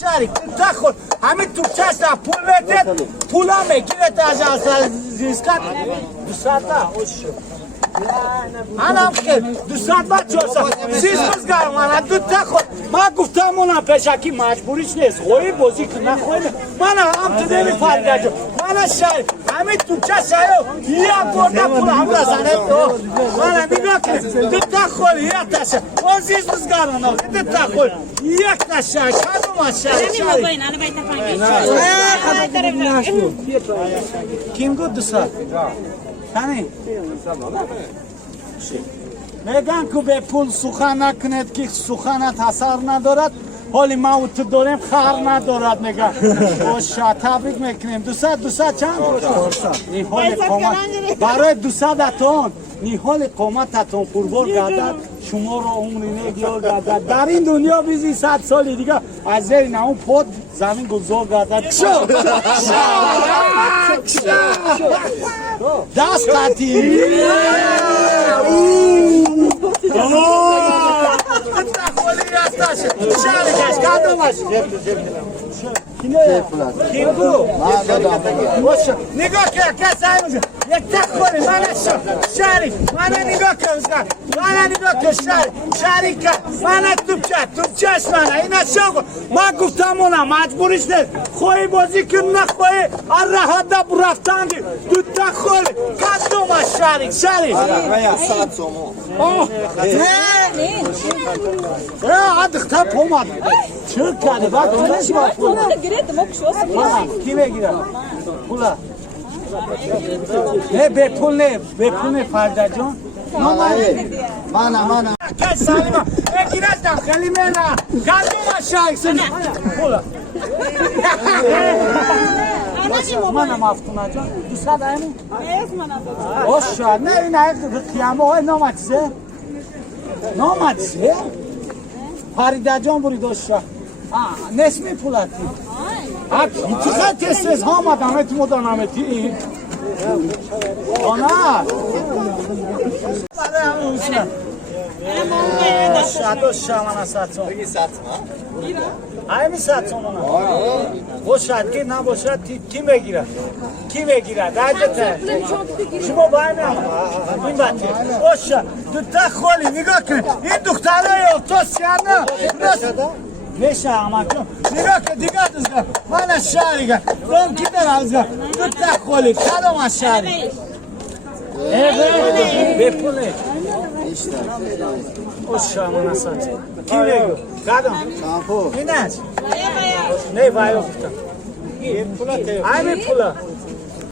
شریک تا خود همین تو چشم پول بده پولا میگیره تا از ریسکات 200 منم که 200 با 400 سیز بزگار من دو تا خود ما گفتم اونا پیشکی مجبوریش نیست خوی بازی که نخوید من هم تو نمی فریده جو من شریک همین تو چشم یا برده پول هم رزنه تو من نگاه کنیم دو تا خود یک تشه اون سیز بزگار اونا دو تا خود یک تشه کدوم شریک kim گفت 200 تنی میگن که به پول سخن نکنید که سخنت اثر ندارد حالی ما او تو داریم خر ندارد میگن خوشا تبریک میکنیم 200 چند؟ 400 نیحال قومت برای 200 اتون نیحال قومتتون قربان گردد شما را عمری نگیار گردد در این دنیا بیزی 100 سال دیگه از زیر نمون پود زمین گذار گردد شو دست قطی شرکش کدومش kim bu? نگاه که کسی یک تخوری من شریک من نگاه که من نگاه که شریک من توپچش من اینا شو من گفتم اونا مجبوریش نیست خوی بازی که نخوی راحت دا برفتن تو تخوری کدومش شریک 100 somo. hadi kitap olmadı. Çık yani bak güneş var. Kime girer? Pula. Ne be pul ne? Be pul ne fardacan? Mana. Gel Salima. Girezden kalimena. Kaldım aşağı. Pula. Mana maftunacan. Dusa da mı? Hoş ya. Ne kıyamı o namatize. Namatize. Faridacan buri doşa. Nesmi pulati. Ak itikad testes hama damet modanameti. Ona. Doşa mana satson. Peki satma. Ay mi satson ona? Boşad ki na boşad kim begirer? Kim begirer? Dajete. Şuma bayna. این بچه باشه تو خالی نگاه کن این دختره تو سیانه میشه اما کن نگاه کن دیگه دزگاه من از شهریگه دون کی در ازگاه تو خالی کدام از شهری بپونه باشه من از ساعت کی بگو کدام اینش نه وایو کتم این پولا ای پولا